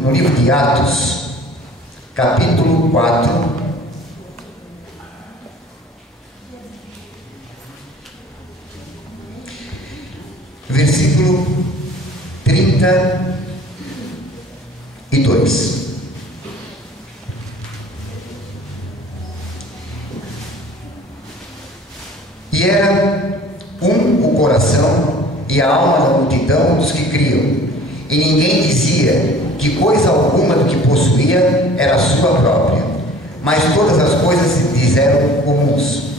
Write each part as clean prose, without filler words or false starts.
No livro de Atos, capítulo 4, versículo 32. E era o coração e a alma da multidão dos que criam, e ninguém dizia que coisa alguma do que possuía era sua própria, mas todas as coisas lhes eram comuns.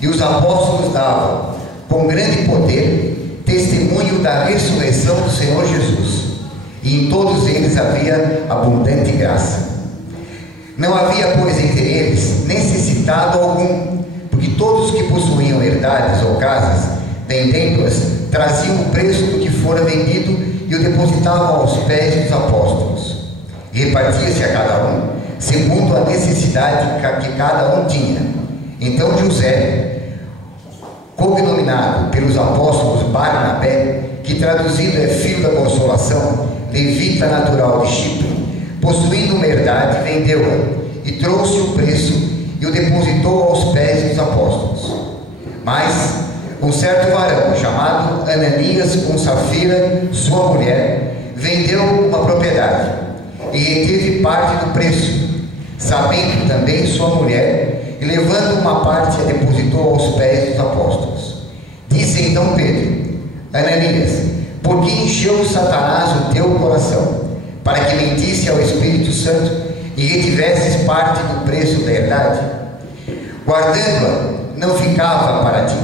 E os apóstolos davam, com grande poder, testemunho da ressurreição do Senhor Jesus, e em todos eles havia abundante graça. Não havia, pois, entre eles necessitado algum, porque todos os que possuíam herdades ou casas, vendendo-as, traziam o preço do que fora vendido e o depositavam aos pés dos apóstolos. E repartia-se a cada um, segundo a necessidade que cada um tinha. Então José, cognominado pelos apóstolos Barnabé, que traduzido é filho da consolação, levita natural de Chipre, possuindo uma herdade, vendeu-a e trouxe o preço e o depositou aos pés dos apóstolos. Mas um certo varão, chamado Ananias, com Safira, sua mulher, vendeu uma propriedade e reteve parte do preço, sabendo também sua mulher, e levando uma parte a depositou aos pés dos apóstolos. Disse então Pedro: Ananias, por que encheu Satanás o teu coração, para que mentisse ao Espírito Santo e retivesses parte do preço da herdade? Guardando-a, não ficava para ti,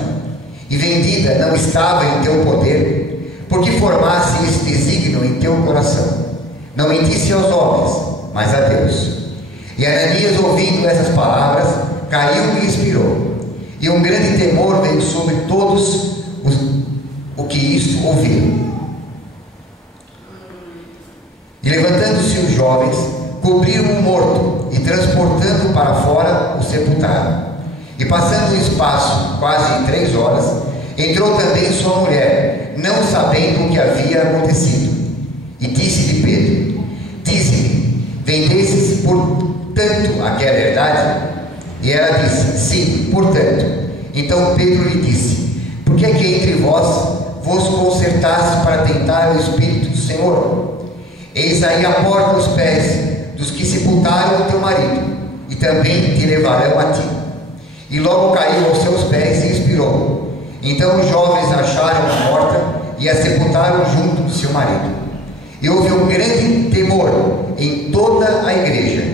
e vendida não estava em teu poder, porque formasse esse desígnio em teu coração. Não mentisse aos homens, mas a Deus. E Ananias, ouvindo essas palavras, caiu e expirou. E um grande temor veio sobre todos o que isto ouviram. E levantando-se os jovens, cobriram o morto, e transportando-o para fora, o sepultaram. E passando um espaço quase 3 horas, entrou também sua mulher, não sabendo o que havia acontecido. E disse-lhe Pedro: dize-me, vendestes por tanto aquela herdade? E ela disse: sim, portanto. Então Pedro lhe disse: por que é que entre vós vos concertastes para tentar o Espírito do Senhor? Eis aí a porta aos pés dos que sepultaram o teu marido, e também te levarão a ti. E logo caiu aos seus pés e expirou. Então os jovens acharam-a morta e a sepultaram junto do seu marido. E houve um grande temor em toda a igreja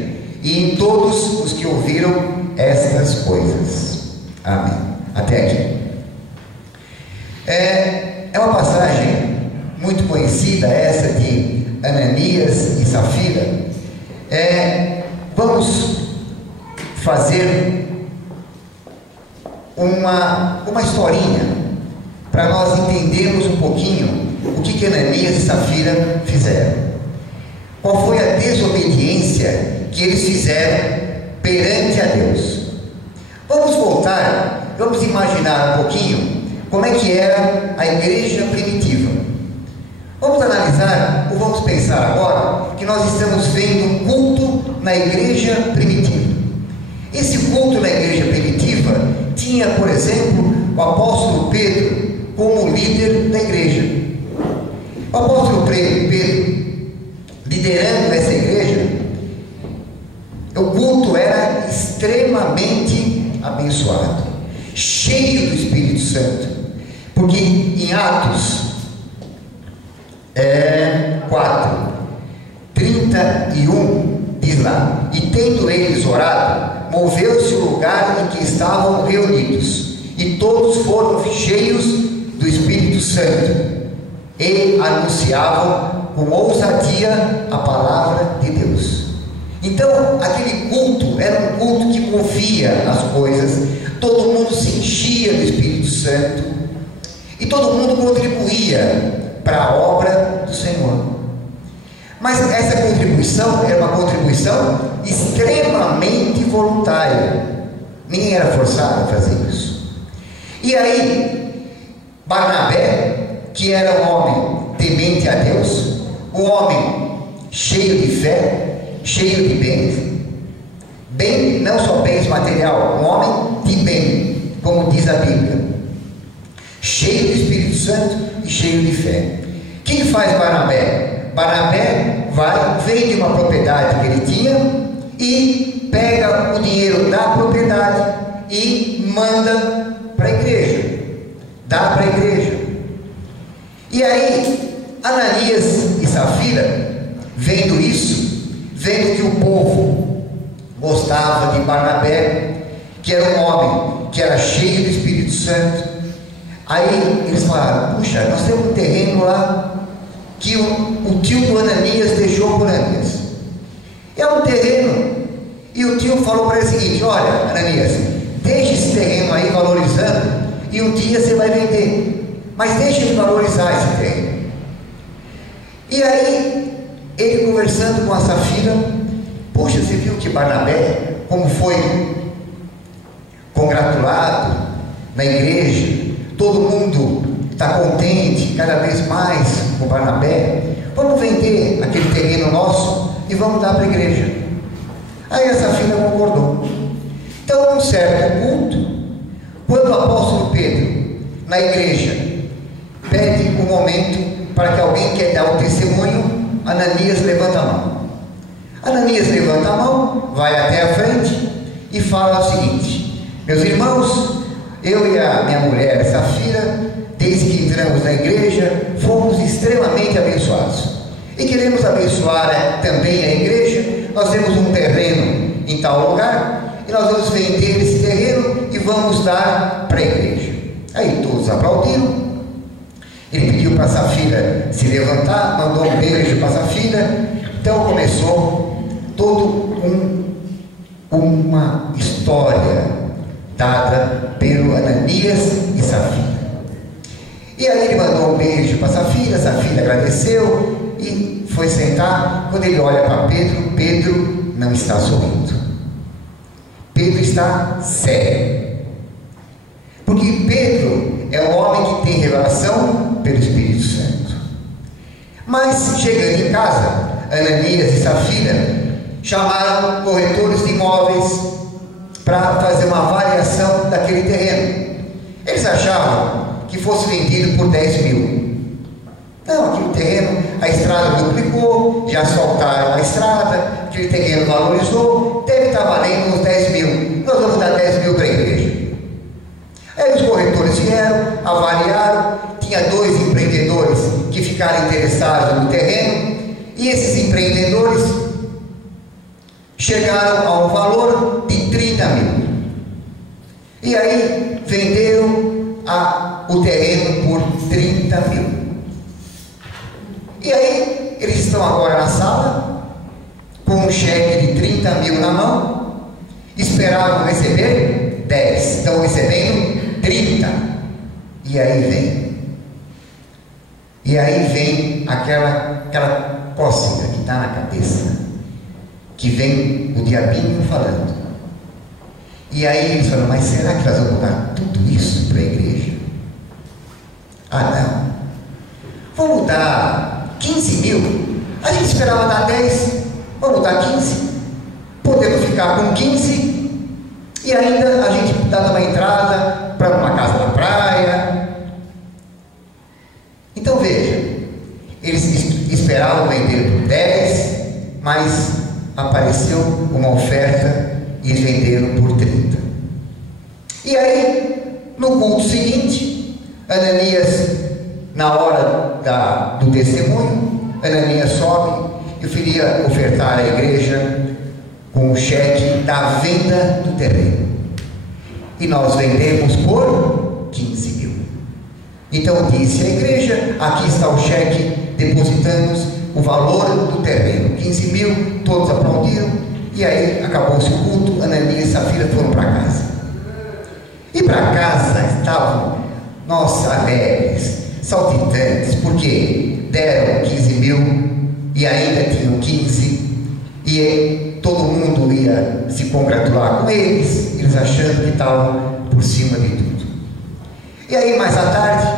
e em todos os que ouviram estas coisas. Amém. Até aqui. É uma passagem muito conhecida, essa de Ananias e Safira. Vamos fazer uma historinha para nós entendermos um pouquinho o que Ananias e Safira fizeram. Qual foi a desobediência que eles fizeram perante a Deus? Vamos voltar, vamos imaginar um pouquinho como é que era a igreja primitiva. Vamos analisar, ou vamos pensar agora, que nós estamos vendo um culto na igreja primitiva. Esse culto na igreja primitiva tinha, por exemplo, o apóstolo Pedro como líder da igreja. O apóstolo Pedro, liderando essa igreja, o culto era extremamente abençoado, cheio do Espírito Santo, porque em Atos 4:31 diz lá: e tendo eles orado, moveu-se o lugar em que estavam reunidos, e todos foram cheios do Espírito Santo, e anunciavam com ousadia a palavra de Deus. Então, aquele culto era um culto que movia as coisas, todo mundo se enchia do Espírito Santo, e todo mundo contribuía para a obra do Senhor. Mas essa contribuição era uma contribuição extremamente voluntária, ninguém era forçado a fazer isso. E aí, Barnabé, que era um homem temente a Deus, um homem cheio de fé, cheio de bens. Bem, não só bens material, um homem de bem, como diz a Bíblia. Cheio do Espírito Santo e cheio de fé. O que faz Barnabé? Barnabé vende uma propriedade que ele tinha e pega o dinheiro da propriedade e manda para a igreja. Dá para a igreja. E aí, Ananias e Safira, vendo isso, vendo que o povo gostava de Barnabé, que era um homem que era cheio do Espírito Santo, aí eles falaram: puxa, nós temos um terreno lá que o tio do Ananias deixou por Ananias. É um terreno. E o tio falou para ele o seguinte: olha, Ananias, deixa esse terreno aí valorizando e um dia você vai vender, mas deixa ele valorizar esse terreno. E aí, ele conversando com a Safira: puxa, você viu que Barnabé, como foi congratulado na igreja, todo mundo está contente cada vez mais com Barnabé, vamos vender aquele terreno nosso e vamos dar para a igreja. Aí a Safira concordou. Então, num certo culto, quando o apóstolo Pedro, na igreja, pede um momento para que alguém quer dar um testemunho, Ananias levanta a mão. Ananias levanta a mão, vai até a frente e fala o seguinte: meus irmãos, eu e a minha mulher Safira, desde que entramos na igreja, fomos extremamente abençoados e queremos abençoar também a igreja. Nós temos um terreno em tal lugar e nós vamos vender esse terreno e vamos dar para a igreja. Aí todos aplaudiram. Ele pediu para a Safira se levantar, mandou um beijo para a Safira. Então começou toda uma história dada pelo Ananias e Safira. E aí ele mandou um beijo para a Safira agradeceu e foi sentar. Quando ele olha para Pedro, Pedro não está sorrindo. Pedro está sério. Porque Pedro é um homem que tem revelação pelo Espírito Santo. Mas chegando em casa, Ananias e Safira chamaram corretores de imóveis para fazer uma avaliação daquele terreno. Eles achavam que fosse vendido por 10 mil. Não, aquele terreno, a estrada duplicou, já asfaltaram a estrada, aquele terreno valorizou, deve estar valendo uns 10 mil. Nós vamos dar 10 mil para a igreja. Aí os corretores vieram, avaliaram, tinha 2 empreendedores que ficaram interessados no terreno, e esses empreendedores chegaram a um valor de 30 mil. E aí venderam o terreno por 30 mil. E aí eles estão agora na sala com um cheque de 30 mil na mão, esperavam receber 10, estão recebendo 30. E aí vem aquela cócega que está na cabeça, que vem o diabinho falando. E aí eles falam: mas será que nós vamos dar tudo isso para a igreja? Ah, não, vamos dar 15 mil. A gente esperava dar 10, vamos dar 15. Podemos ficar com 15 e ainda a gente dá uma entrada para uma casa na praia. Então veja, eles esperavam vender por 10, mas apareceu uma oferta e eles venderam por 30. E aí, no culto seguinte, Ananias, na hora do testemunho, Ananias sobe e queria ofertar à igreja com o cheque da venda do terreno. E nós vendemos por 15 mil. Então disse a igreja: aqui está o cheque, depositamos o valor do terreno, 15 mil, todos aplaudiram. E aí acabou-se o culto, Ananias e Safira foram para casa. E para casa estavam, nossa, alegres, saltitantes, porque deram 15 mil e ainda tinham 15, e todo mundo ia se congratular com eles, eles achando que estavam por cima de tudo. E aí mais à tarde,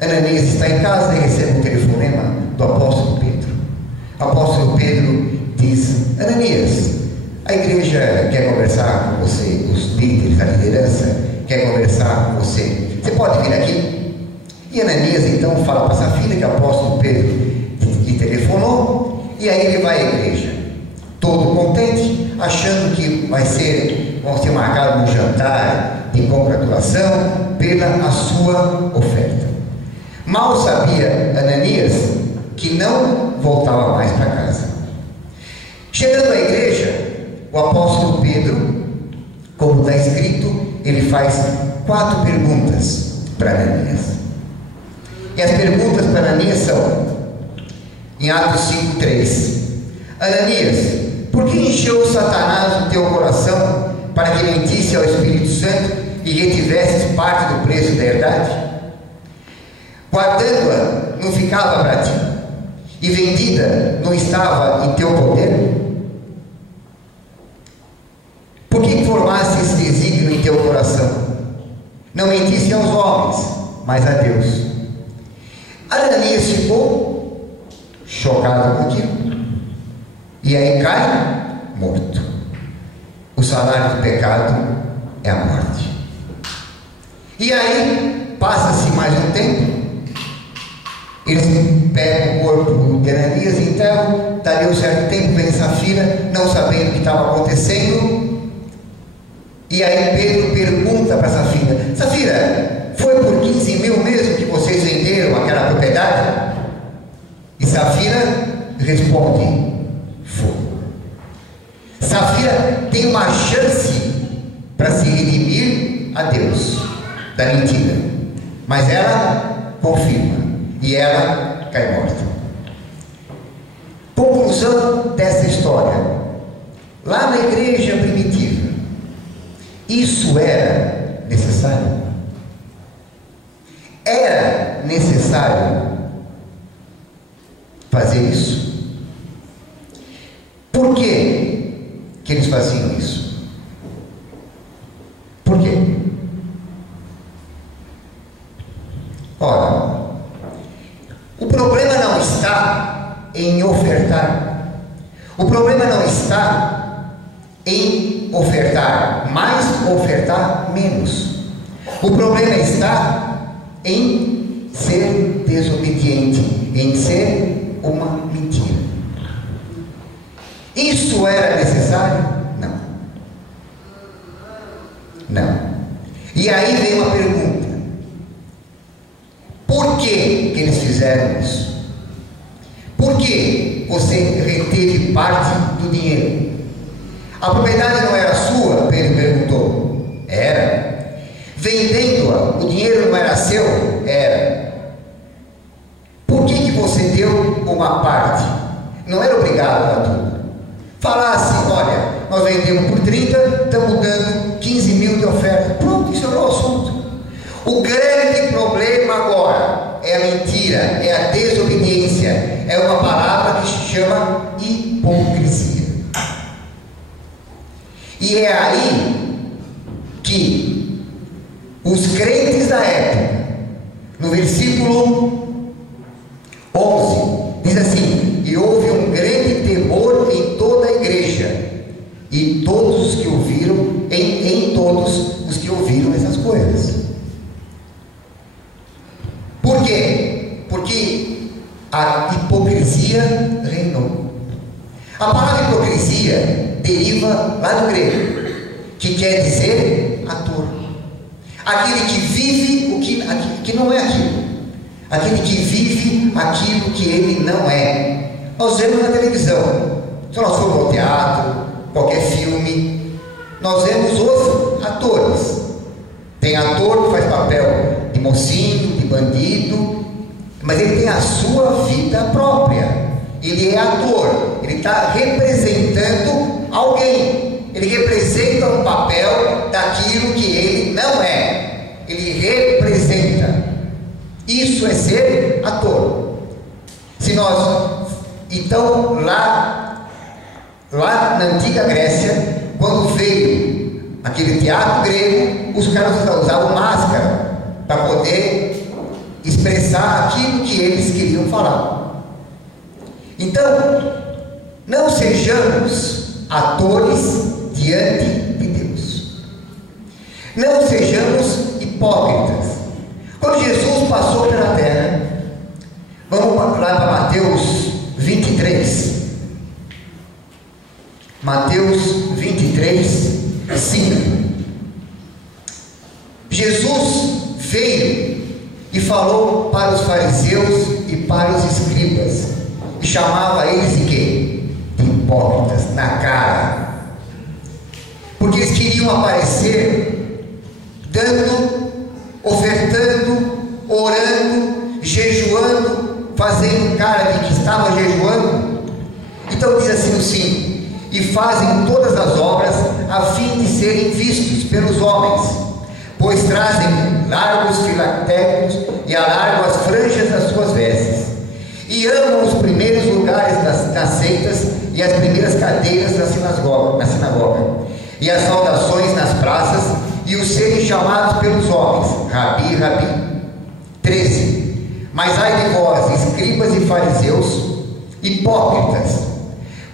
Ananias está em casa e recebe um telefonema do apóstolo Pedro. O apóstolo Pedro diz: Ananias, a igreja quer conversar com você, os líderes, a liderança quer conversar com você. Você pode vir aqui? E Ananias então fala para Safira que o apóstolo Pedro lhe telefonou, e aí ele vai à igreja, todo contente, achando que vão ser marcado um jantar de congratulação pela sua oferta. Mal sabia Ananias que não voltava mais para casa. Chegando à igreja, o apóstolo Pedro, como está escrito, ele faz 4 perguntas para Ananias. E as perguntas para Ananias são, em Atos 5:3, Ananias, por que encheu Satanás o teu coração para que mentisse ao Espírito Santo e retivesses parte do preço da herdade? Guardando-a não ficava para ti, e vendida não estava em teu poder? Por que formaste esse desígnio em teu coração? Não mentisse aos homens, mas a Deus. Ananias ficou chocado com aquilo, e aí cai morto. O salário do pecado é a morte. E aí passa-se mais um tempo, eles pegam o corpo de Ananias, então dali um certo tempo vem Safira, não sabendo o que estava acontecendo, e aí Pedro pergunta para Safira: Safira, foi por 15 mil mesmo que vocês venderam aquela propriedade? E Safira responde: foi. Safira tem uma chance para se redimir a Deus da mentira, mas ela confirma e ela cai morta. Conclusão dessa história: lá na igreja primitiva, isso era necessário? Era necessário fazer isso? Por que eles faziam isso? Por quê? Ora, o problema não está em ofertar. O problema não está em ofertar mais ou ofertar menos. O problema está em ser desobediente, em ser uma mentira. Isso era necessário? Não. Não. E aí vem uma pergunta: por que eles fizeram isso? Por que você reteve parte do dinheiro? A propriedade não era sua? Pedro perguntou. Era. Vendendo-a, o dinheiro não era seu? Era. Por que você deu uma parte? Não era obrigado a dar tudo. Falar assim: olha, nós vendemos por 30, estamos dando 15 mil de oferta. Pronto, isso é o assunto. O grande problema agora é a mentira, é a desobediência, é uma palavra que se chama hipocrisia. E é aí que os crentes da época, no versículo 11, diz assim: e houve um grande temor em toda a igreja, e todos os que ouviram, em todos os que ouviram essas coisas. Por quê? Porque a hipocrisia reinou. A palavra hipocrisia deriva lá do grego, que quer dizer ator. Aquele que vive o que não é aquilo. Aquele que vive aquilo que ele não é. Nós vemos na televisão. Se nós formos ao teatro, qualquer filme, nós vemos os atores. Tem ator que faz papel de mocinho, de bandido, mas ele tem a sua vida própria. Ele é ator, ele está representando alguém, ele representa um papel daquilo que ele não é, ele representa. Isso é ser ator. Se nós, então, lá na antiga Grécia, quando veio aquele teatro grego, os caras usavam máscara para poder expressar aquilo que eles queriam falar. Então, não sejamos atores diante de Deus. Não sejamos hipócritas. Quando Jesus passou pela terra, vamos lá para Mateus 23. Mateus 23, 5. Jesus veio e falou para os fariseus e para os escribas, e chamava eles de quê? De hipócritas, na cara. Porque eles queriam aparecer dando, ofertando, orando, jejuando, fazendo cara de que estava jejuando. Então diz assim o 5: e fazem todas as obras a fim de serem vistos pelos homens, pois trazem largos filactérios e alargam as franjas das suas vestes, e amam os primeiros lugares das seitas e as primeiras cadeiras na sinagoga, e as saudações nas praças, e os serem chamados pelos homens, Rabi, Rabi. 13. Mas ai de vós, escribas e fariseus, hipócritas,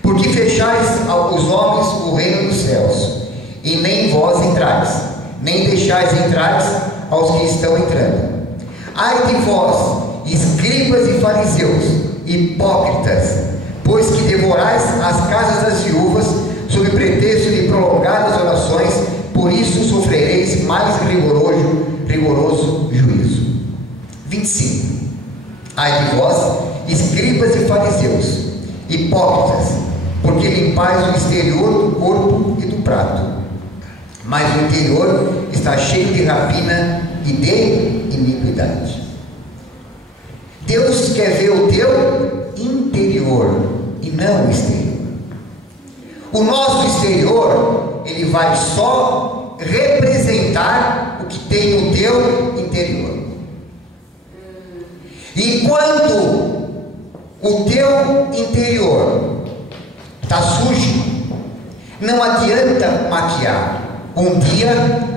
porque fechais aos homens o reino dos céus, e nem vós entrais, nem deixais entrar aos que estão entrando. Ai de vós, escribas e fariseus, hipócritas, pois que devorais as casas das viúvas, sob pretexto de prolongadas orações, por isso sofrereis mais rigoroso juízo. 25. Ai de vós, escribas e fariseus, hipócritas, porque limpais o exterior do corpo e do prato, mas o interior está cheio de rapina e de iniquidade. Deus quer ver o teu interior e não o exterior. O nosso exterior, ele vai só representar o que tem no teu interior. E quando o teu interior está sujo, não adianta maquiar. Um dia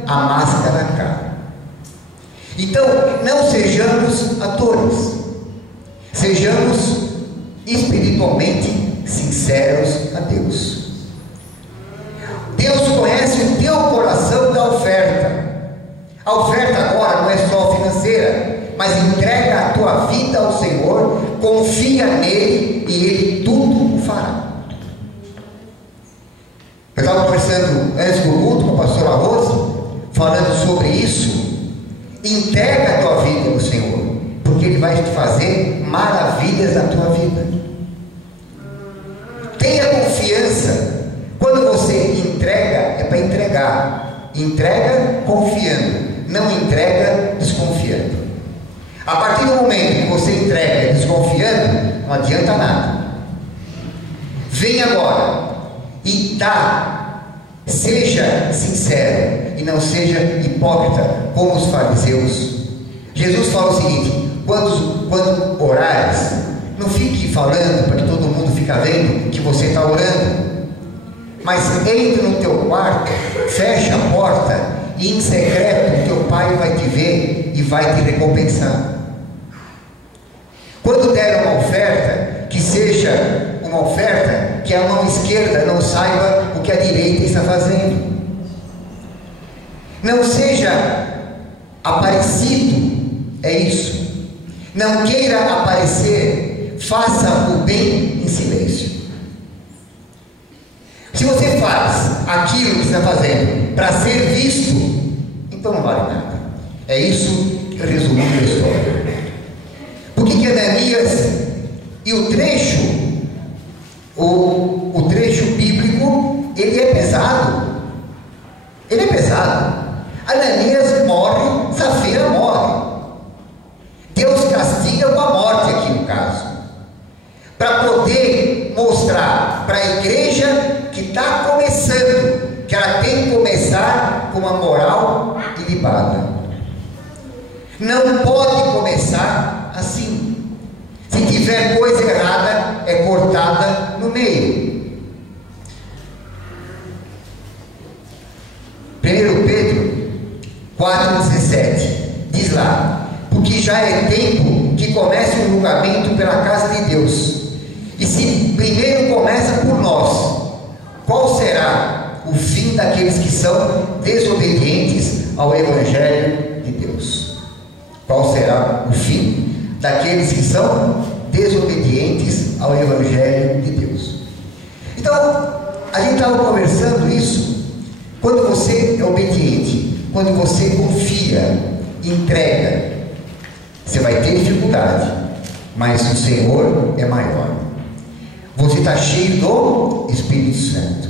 a máscara cai. Então, não sejamos atores, sejamos espiritualmente sinceros a Deus. Deus conhece o teu coração da oferta. A oferta agora não é só financeira, mas entrega a tua vida ao Senhor, confia nele e ele tudo fará. Eu estava conversando antes do culto com a pastora Rose, falando sobre isso. Entrega a tua vida ao Senhor, porque ele vai te fazer maravilhas na tua vida. Tenha confiança. Quando você entrega, é para entregar. Entrega confiando, não entrega desconfiando. A partir do momento que você entrega desconfiando, não adianta nada. Vem agora e dá. Seja sincero e não seja hipócrita como os fariseus. Jesus fala o seguinte: quando orares, não fique falando para que todo mundo fique vendo que você está orando, mas entre no teu quarto, fecha a porta e em secreto o teu pai vai te ver e vai te recompensar. Quando der uma oferta, que seja uma oferta que a mão esquerda não saiba o que a direita está fazendo. Não seja aparecido, é isso. Não queira aparecer, faça o bem em silêncio. Se você faz aquilo que está fazendo para ser visto, então não vale nada. É isso resumindo a história. Por que Ananias e o trecho bíblico, ele é pesado. Ele é pesado. Ananias morre, Safira morre. Deus castiga com a morte aqui no caso, para poder mostrar para a igreja que está começando, que ela tem que começar com uma moral ilibada. Não pode começar assim. Se tiver coisa errada, é cortada no meio. 1 Pedro 4,17 diz lá: porque já é tempo que comece o julgamento pela casa de Deus, e se primeiro começa por nós. Qual será o fim daqueles que são desobedientes ao Evangelho de Deus? Qual será o fim daqueles que são desobedientes ao Evangelho de Deus? Então, a gente estava conversando isso. Quando você é obediente, quando você confia, entrega, você vai ter dificuldade, mas o Senhor é maior. Você está cheio do Espírito Santo.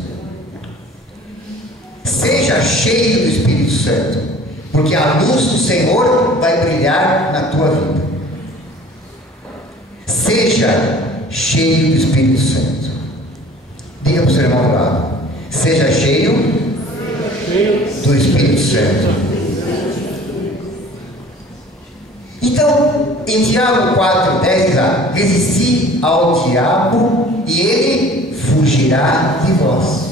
Seja cheio do Espírito Santo, porque a luz do Senhor vai brilhar na tua vida. Seja cheio do Espírito Santo. Diga para o seu irmão do lado: seja cheio do Espírito Santo. Então, em Tiago 4,10 diz lá: resisti ao diabo e ele fugirá de vós.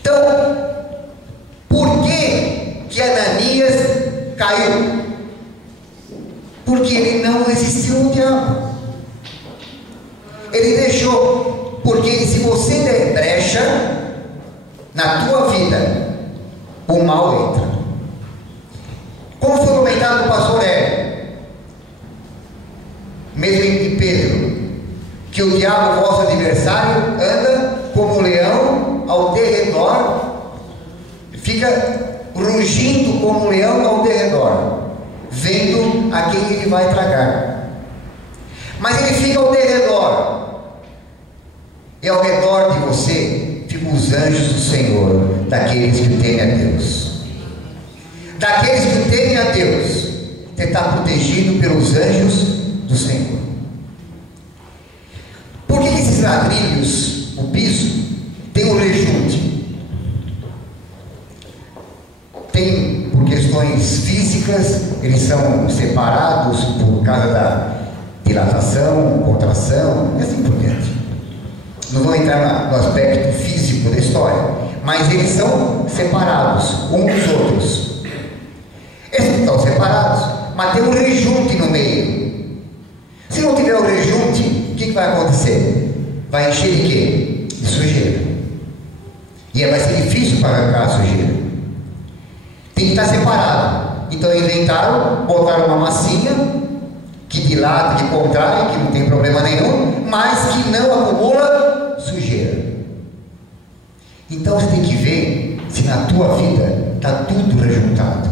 Então, por que Ananias caiu? Porque ele não resistiu ao diabo. Ele deixou. Porque se você der brecha na tua vida, o mal entra. Como foi comentado no pastor Hélio, mesmo em Pedro, que o diabo, vosso adversário, anda como um leão ao derredor, fica rugindo como um leão ao derredor, vendo a quem ele vai tragar. Mas ele fica ao derredor, e ao redor de você ficam os anjos do Senhor, daqueles que temem a Deus. Daqueles que temem a Deus, você está protegido pelos anjos do Senhor. Por que esses ladrilhos, o piso, tem um rejunte? Tem, por questões físicas, eles são separados por causa da dilatação, contração, e assim por diante. Não vou entrar no aspecto físico da história, mas eles são separados uns dos outros. Eles estão separados, mas tem um rejunte no meio. Se não tiver o rejunte, o que vai acontecer? Vai encher de quê? De sujeira. E vai ser difícil para arrancar a sujeira. Tem que estar separado. Então inventaram, botaram uma massinha que dilata, que contrai, que não tem problema nenhum, mas que não acumula sujeira. Então você tem que ver se na tua vida está tudo rejuntado.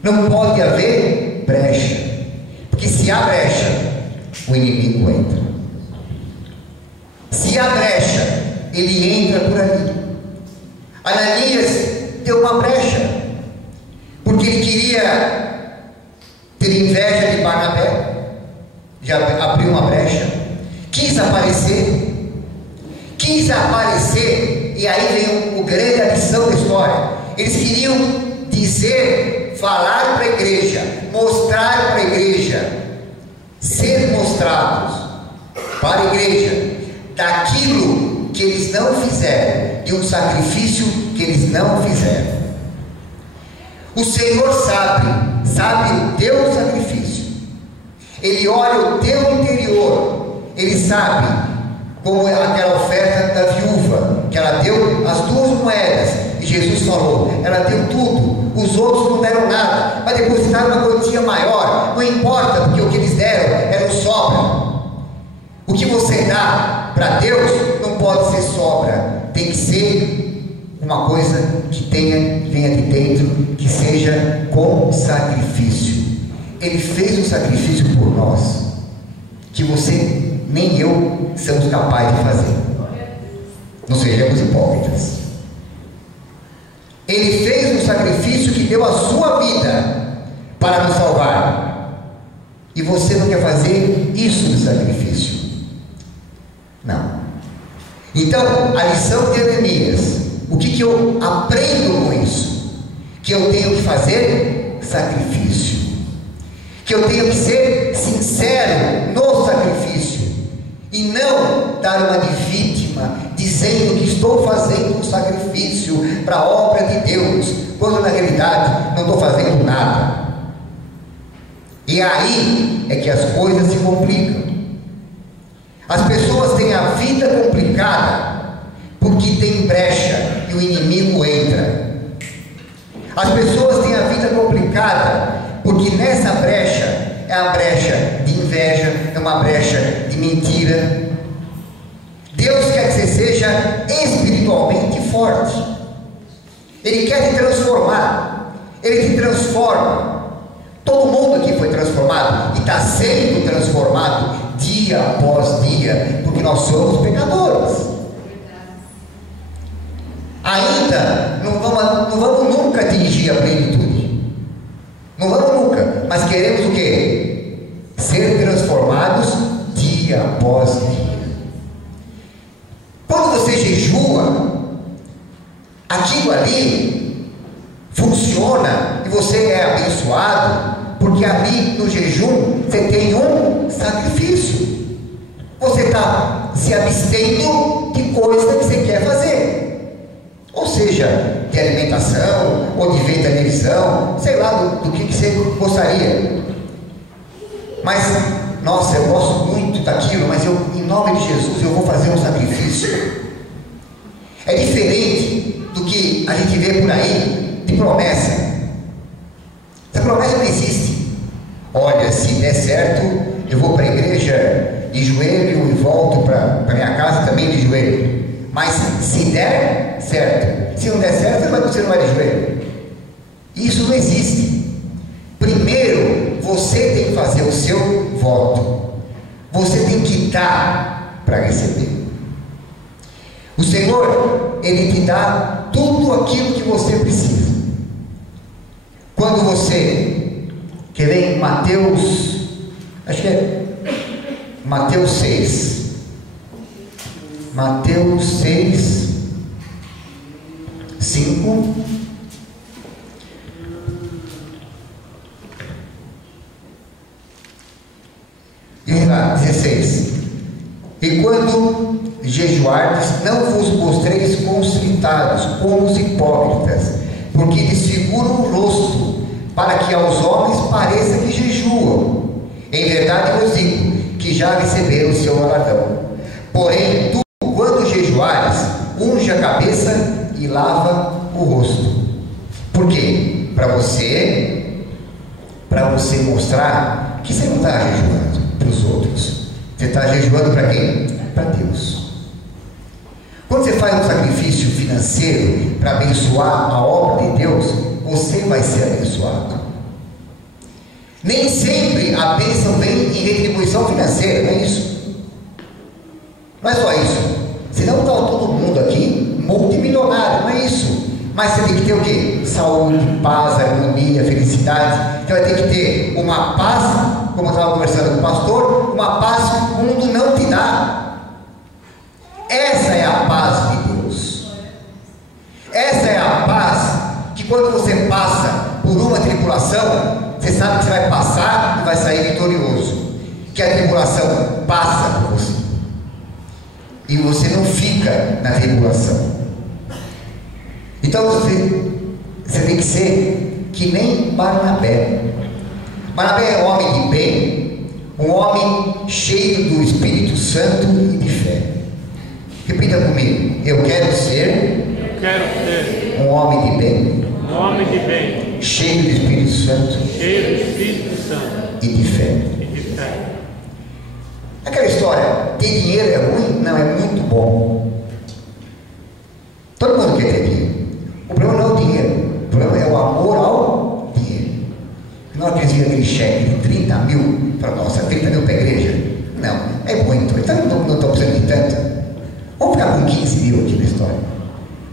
Não pode haver brecha, porque se há brecha, o inimigo entra. Se há brecha, ele entra por ali. Ananias deu uma brecha, porque ele queria ter inveja de Barnabé, já abriu uma brecha, quis aparecer, e aí vem o grande lição da história. Eles queriam dizer, falar para a igreja, mostrar para a igreja, ser mostrados para a igreja daquilo que eles não fizeram, de um sacrifício que eles não fizeram. O Senhor sabe o teu sacrifício. Ele olha o teu interior. Ele sabe como é aquela oferta da viúva, que ela deu as 2 moedas, e Jesus falou, ela deu tudo, os outros não deram nada, mas depositaram uma quantia maior. Não importa, porque o que eles deram era um sobra. O que você dá para Deus não pode ser sobra, tem que ser uma coisa que venha de dentro, que seja com sacrifício. Ele fez um sacrifício por nós, que você nem eu somos capazes de fazer. Não sejamos hipócritas. Ele fez um sacrifício que deu a sua vida para nos salvar. E você não quer fazer isso de sacrifício? Não. Então, a lição de Ananias, o que eu aprendo com isso? Que eu tenho que fazer sacrifício. Que eu tenho que ser sincero no sacrifício. E não dar uma de vítima, dizendo que estou fazendo um sacrifício para a obra de Deus, quando na realidade não estou fazendo nada. E aí é que as coisas se complicam. As pessoas têm a vida complicada porque tem brecha e o inimigo entra. As pessoas têm a vida complicada porque nessa brecha é a brecha de inveja, é uma brecha de mentira. Deus quer que você seja espiritualmente forte. Ele quer te transformar. Ele te transforma. Todo mundo aqui foi transformado e está sendo transformado dia após dia, porque nós somos pecadores. Ainda não vamos nunca atingir a plenitude. Não vamos nunca, mas queremos o quê? Ser transformados dia após dia. Quando você jejua, aquilo ali funciona e você é abençoado, porque ali no jejum você tem um sacrifício. Você está se abstendo de coisa que você quer fazer, ou seja, de alimentação, ou de ver televisão, sei lá do que você gostaria. Mas, nossa, eu gosto muito daquilo, mas eu, em nome de Jesus, eu vou fazer um sacrifício. É diferente do que a gente vê por aí de promessa. Essa promessa não existe. Olha, se der certo, eu vou para a igreja de joelho e volto para minha casa também de joelho. Mas se der certo, se não der certo, você não vai de joelho. Isso não existe. Primeiro, você tem que fazer o seu voto. Você tem que dar para receber. O Senhor, Ele te dá tudo aquilo que você precisa. Quando você, quer ver em Mateus, acho que é Mateus 6. Mateus 6, 5. E lá, 16. E quando jejuardes, não vos mostreis constritados como os hipócritas, porque desfiguram o rosto, para que aos homens pareça que jejuam. Em verdade vos digo, que já receberam o seu galardão. Porém, tu, quando jejuares, unge a cabeça e lava o rosto. Por quê? Para você mostrar que você não está jejuando para os outros. Você está jejuando para quem? Para Deus. Quando você faz um sacrifício financeiro para abençoar a obra de Deus, você vai ser abençoado. Nem sempre a bênção vem em retribuição financeira, não é isso? Não é só isso. Senão está todo mundo aqui multimilionário, não é isso. Mas você tem que ter o quê? Saúde, paz, harmonia, felicidade. Você vai ter que ter uma paz, como eu estava conversando com o pastor, uma paz que o mundo não te dá. Essa é a paz de Deus. Essa é a paz que quando você passa por uma tribulação, você sabe que você vai passar e vai sair vitorioso. Que a tribulação passa por você. E você não fica na tribulação. Então você tem que ser que nem Barnabé. Barnabé é um homem de bem, um homem cheio do Espírito Santo e de fé. Repita comigo: eu quero ser um homem de bem, cheio do Espírito Santo, e de fé. Aquela história, ter dinheiro é ruim? Não, é muito bom. Todo mundo quer ter dinheiro. O problema não é o dinheiro, o problema é o amor ao dinheiro. Na hora que eles viram aquele cheque de 30 mil, falaram: nossa, 30 mil para a igreja? Não, é muito, então não estou precisando de tanto. Vamos ficar com 15 mil aqui na história.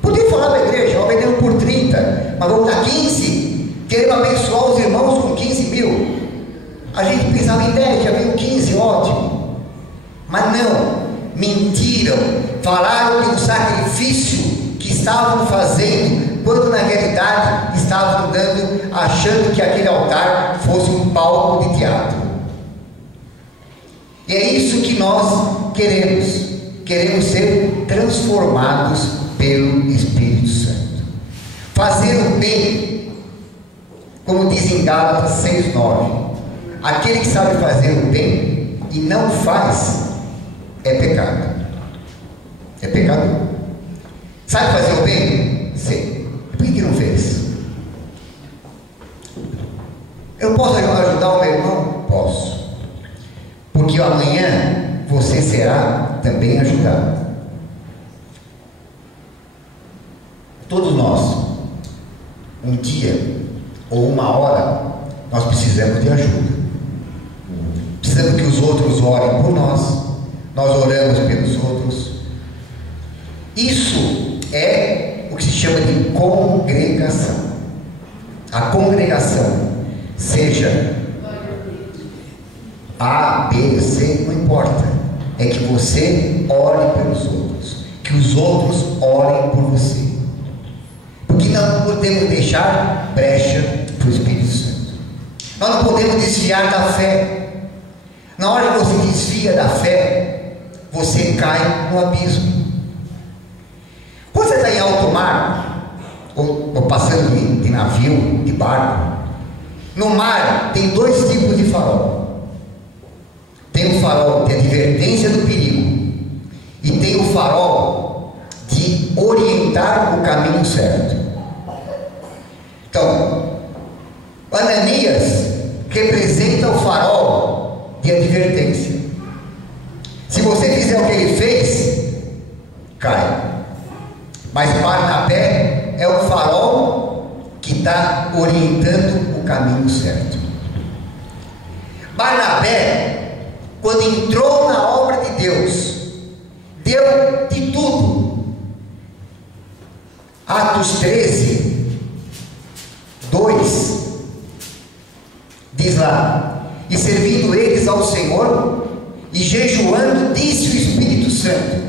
Podia falar para a igreja: ó, vendemos por 30, mas vamos dar 15, querendo abençoar os irmãos com 15 mil. A gente pensava em 10, já veio 15, ótimo. Mas não, mentiram, falaram de um sacrifício que estavam fazendo, quando na realidade estavam dando, achando que aquele altar fosse um palco de teatro. E é isso que nós queremos ser transformados pelo Espírito Santo, fazer o bem, como diz em Gálatas 6:9, aquele que sabe fazer o bem e não faz, é pecado. É pecador. Sabe fazer o bem? Sei. Por que não fez? Eu posso ajudar o meu irmão? Posso. Porque amanhã você será também ajudado. Todos nós, um dia ou uma hora, nós precisamos de ajuda. Precisamos que os outros orem por nós. Nós oramos pelos outros. Isso é o que se chama de congregação. A congregação, seja A, B, C, não importa. É que você ore pelos outros, que os outros orem por você. Porque não podemos deixar brecha para o Espírito Santo. Nós não podemos desviar da fé. Na hora que você desvia da fé, você cai no abismo. Quando você está em alto mar, ou passando de navio, de barco, no mar tem dois tipos de farol. Tem o farol de advertência do perigo e tem o farol de orientar o caminho certo. Então, Ananias representa o farol de advertência. Se você fizer o que ele fez, cai. Mas Barnabé é o farol que está orientando o caminho certo. Barnabé, quando entrou na obra de Deus, deu de tudo. Atos 13, 2, diz lá: e servindo eles ao Senhor, e jejuando, disse o Espírito Santo: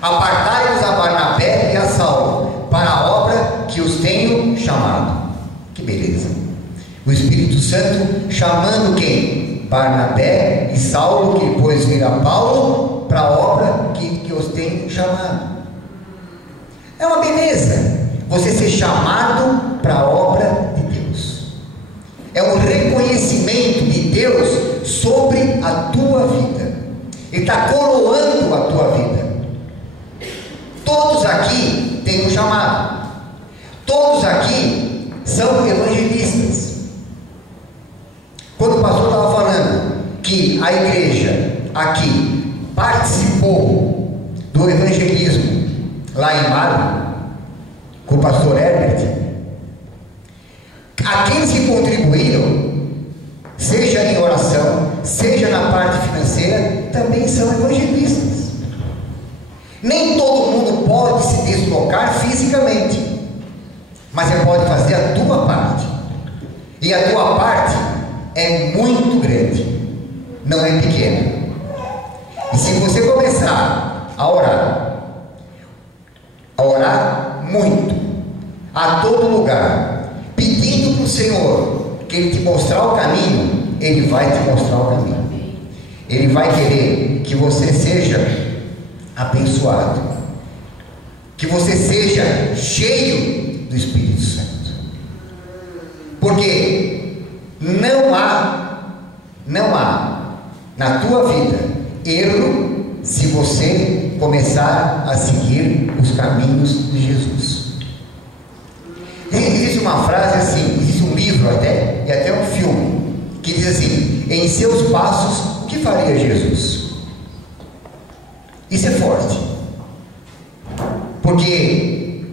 apartai-vos a Barnabé e a Saulo, para a obra que os tenho chamado. Que beleza! O Espírito Santo chamando quem? Barnabé e Saulo, que depois vira Paulo, para a obra que os tenho chamado. É uma beleza você ser chamado para a obra de Deus. É um reconhecimento de Deus sobre a tua vida. Ele está coroando a tua vida. Todos aqui têm um chamado. Todos aqui são evangelistas. Quando o pastor estava falando que a igreja aqui participou do evangelismo lá em Mário, com o pastor Herbert, aqueles que contribuíram, seja em oração, seja na parte financeira, também são evangelistas. Nem todo mundo pode se deslocar fisicamente, mas você pode fazer a tua parte, e a tua parte é muito grande, não é pequena. E se você começar a orar muito, a todo lugar, pedindo para o Senhor que Ele te mostrar o caminho, Ele vai te mostrar o caminho. Ele vai querer que você seja abençoado, que você seja cheio do Espírito Santo, porque não há na tua vida erro se você começar a seguir os caminhos de Jesus. Existe uma frase assim, existe um livro até, e até um filme, que diz assim: em seus passos, o que faria Jesus? Isso é forte, porque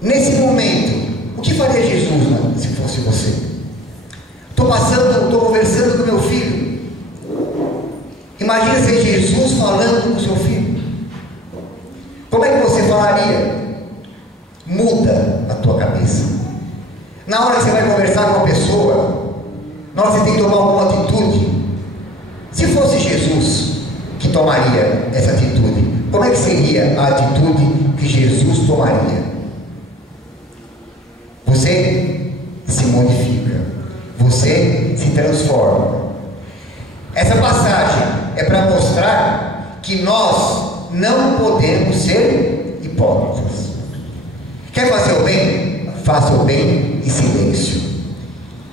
nesse momento, o que faria Jesus, né, se fosse você? Estou conversando com meu filho. Imagina ser Jesus falando com o seu filho. Como é que você falaria? Muda a tua cabeça. Na hora que você vai conversar com uma pessoa, na hora que você tem que tomar alguma atitude, se fosse Jesus que tomaria essa atitude, como é que seria a atitude que Jesus tomaria? Você se modifica, você se transforma. Essa passagem é para mostrar que nós não podemos ser hipócritas. Quer fazer o bem? Faça o bem em silêncio.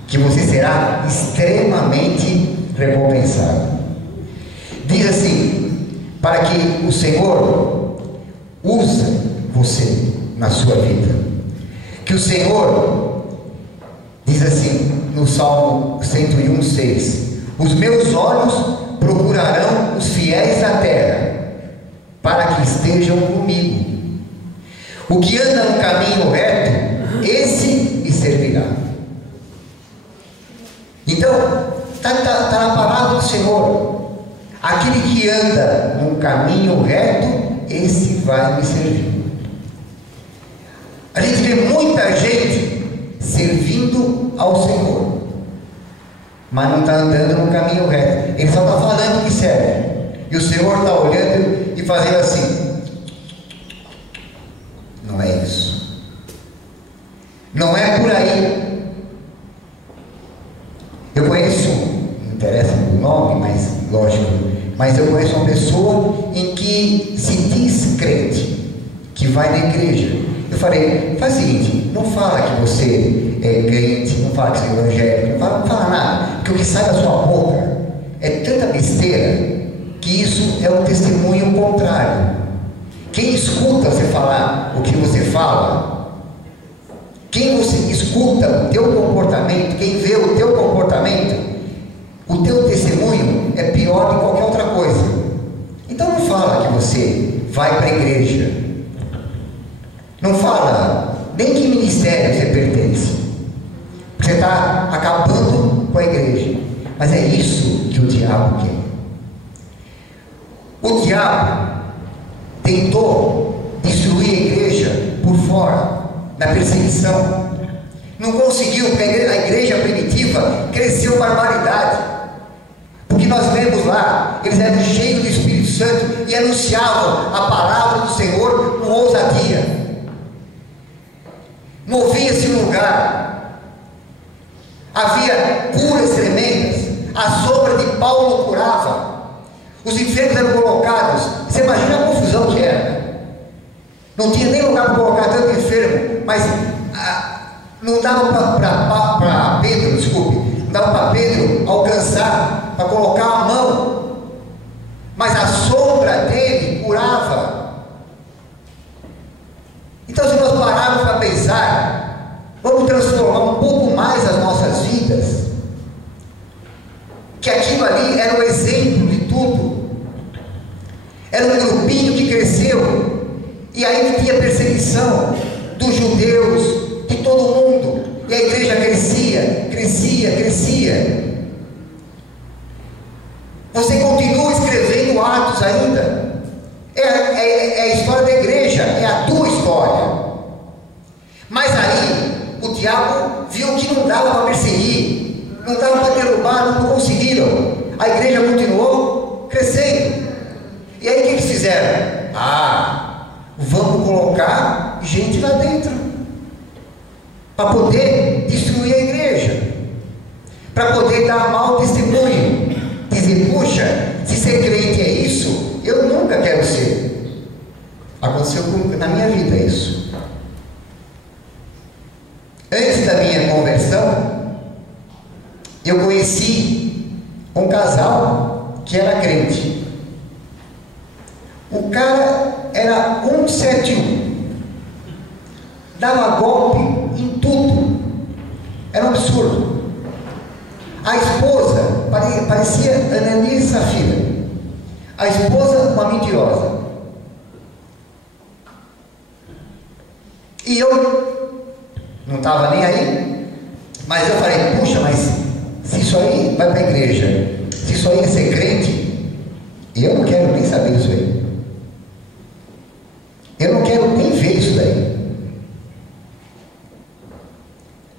que você será extremamente recompensado. Diz assim: para que o Senhor use você na sua vida. Que o Senhor, diz assim no Salmo 101:6: os meus olhos procurarão os fiéis da terra, para que estejam comigo. O que anda no caminho reto, esse me servirá. Então, está na palavra do Senhor: aquele que anda no caminho reto, esse vai me servir. A gente vê muita gente servindo ao Senhor, mas não está andando no caminho reto. Ele só está falando que serve, e o Senhor está olhando e fazendo assim. Não é isso. Não é por aí. Eu conheço, não interessa o nome, mas lógico, mas eu conheço uma pessoa em que se diz crente, que vai na igreja. Eu falei: faz o seguinte, não fala que você é crente, não fala que você é evangélico, não fala nada, porque o que sai da sua boca é tanta besteira que isso é um testemunho contrário. Quem escuta você falar o que você fala, quem você escuta o teu comportamento, quem vê o teu comportamento, o teu testemunho é pior que qualquer outra coisa. Então não fala que você vai para a igreja, não fala nem que ministério você pertence, porque você está acabando com a igreja. Mas é isso que o diabo quer. O diabo tentou destruir a igreja por fora, na perseguição. Não conseguiu, porque a igreja primitiva cresceu barbaridade. Porque nós vemos lá, eles eram cheios do Espírito Santo e anunciavam a palavra do Senhor com ousadia. Movia-se no lugar, havia curas tremendas, a sombra de Paulo curava, os enfermos eram colocados. Você imagina a confusão que era. Não tinha nem lugar para colocar tanto enfermo, mas não dava para Pedro, não dava para Pedro alcançar, para colocar a mão, mas a sombra dele curava. Então, se nós pararmos para pensar, vamos transformar um pouco mais as nossas vidas, que aquilo ali era o exemplo de tudo. Era um grupinho que cresceu, e aí tinha perseguição dos judeus, de todo mundo, e a igreja crescia. Você continua escrevendo Atos ainda. É a história da igreja, é a tua história. Mas aí o diabo viu que não dava para perseguir, não dava para derrubar, não conseguiram. A igreja continuou crescendo. E aí o que eles fizeram? Vamos colocar gente lá dentro, para poder destruir a igreja, para poder dar mau testemunho, dizer: puxa, se ser crente é isso, eu nunca quero ser. Aconteceu na minha vida isso. Antes da minha conversão, eu conheci um casal que era crente. O cara era 171, dava golpe em tudo, era um absurdo. A esposa parecia Ananias e Safira, a esposa uma mentirosa. E eu não estava nem aí, mas eu falei: puxa, mas se isso aí vai para a igreja, se isso aí é ser crente, eu não quero nem saber disso aí. Eu não quero nem ver isso daí.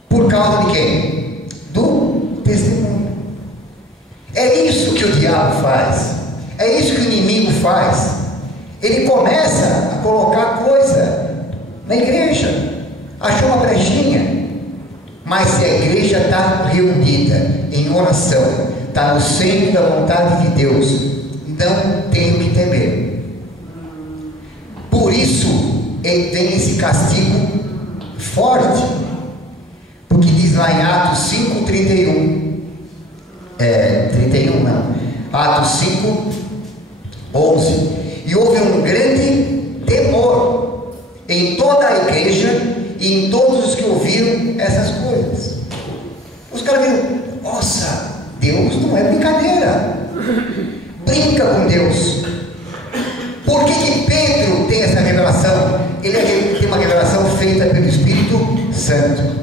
Por causa de quem? Do testemunho. É isso que o diabo faz. É isso que o inimigo faz. Ele começa a colocar coisa na igreja. Achou uma brechinha. Mas se a igreja está reunida em oração, está no centro da vontade de Deus, não tem o que temer. Por isso vem esse castigo forte, porque diz lá em Atos 5, 31. 31 não. Atos 5, 11. E houve um grande temor em toda a igreja e em todos os que ouviram essas coisas. Os caras viram, nossa, Deus não é brincadeira. Brinca com Deus. Por que Pedro tem essa revelação? Ele tem uma revelação feita pelo Espírito Santo.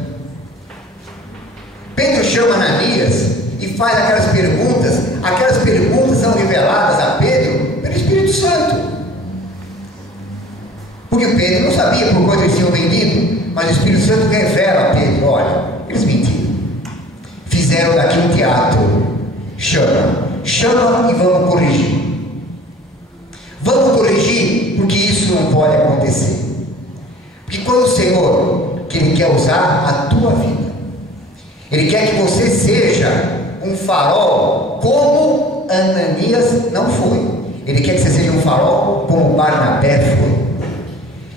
Pedro chama Ananias e faz aquelas perguntas são reveladas a Pedro pelo Espírito Santo. Porque Pedro não sabia por quanto eles tinham vendido, mas o Espírito Santo revela a Pedro: olha, eles mentiram, fizeram daqui um teatro, chama e vamos corrigir. Vamos corrigir, porque isso não pode acontecer. Porque quando o Senhor, que Ele quer usar a tua vida, Ele quer que você seja um farol como Ananias não foi. Ele quer que você seja um farol como Barnabé foi.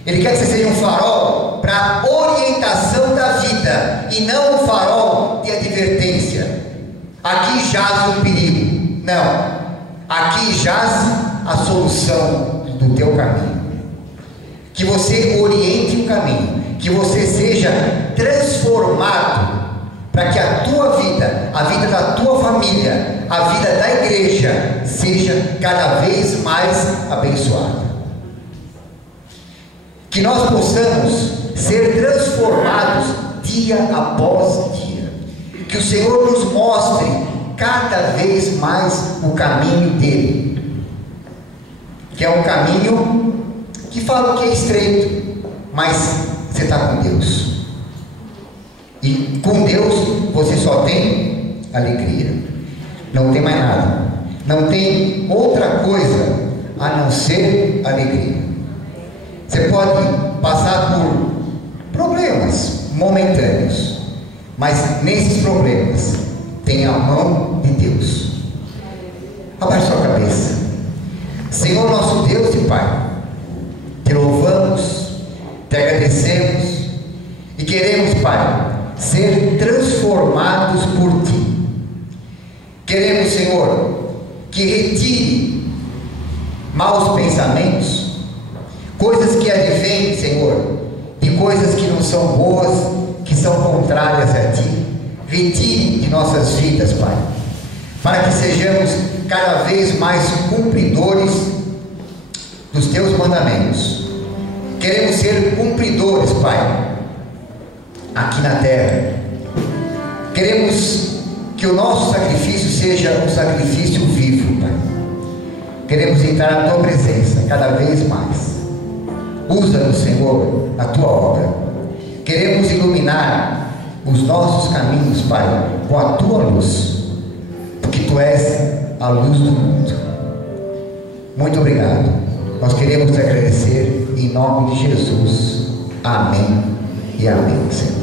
Ele quer que você seja um farol para orientação da vida e não um farol de advertência. Aqui jaz um perigo. Não. Aqui jaz a solução do teu caminho. Que você oriente o caminho. Que você seja transformado para que a tua vida, a vida da tua família, a vida da igreja seja cada vez mais abençoada. Que nós possamos ser transformados dia após dia. Que o Senhor nos mostre cada vez mais o caminho dele, que é um caminho que fala que é estreito, mas você está com Deus. E com Deus você só tem alegria. Não tem mais nada. Não tem outra coisa a não ser alegria. Você pode passar por problemas momentâneos, mas nesses problemas tem a mão de Deus. Abaixe sua cabeça. Senhor nosso Deus e Pai, te louvamos, te agradecemos e queremos, Pai, ser transformados por Ti. Queremos, Senhor, que retire maus pensamentos, coisas que advêm, Senhor, de coisas que não são boas, que são contrárias a Ti. Retire de nossas vidas, Pai, para que sejamos cada vez mais cumpridores dos Teus mandamentos. Queremos ser cumpridores, Pai, aqui na terra. Queremos que o nosso sacrifício seja um sacrifício vivo, Pai. Queremos entrar na Tua presença cada vez mais. Usa-nos, Senhor, na Tua obra. Queremos iluminar os nossos caminhos, Pai, com a Tua luz, porque Tu és a luz do mundo. Muito obrigado. Nós queremos te agradecer em nome de Jesus. Amém e amém, Senhor.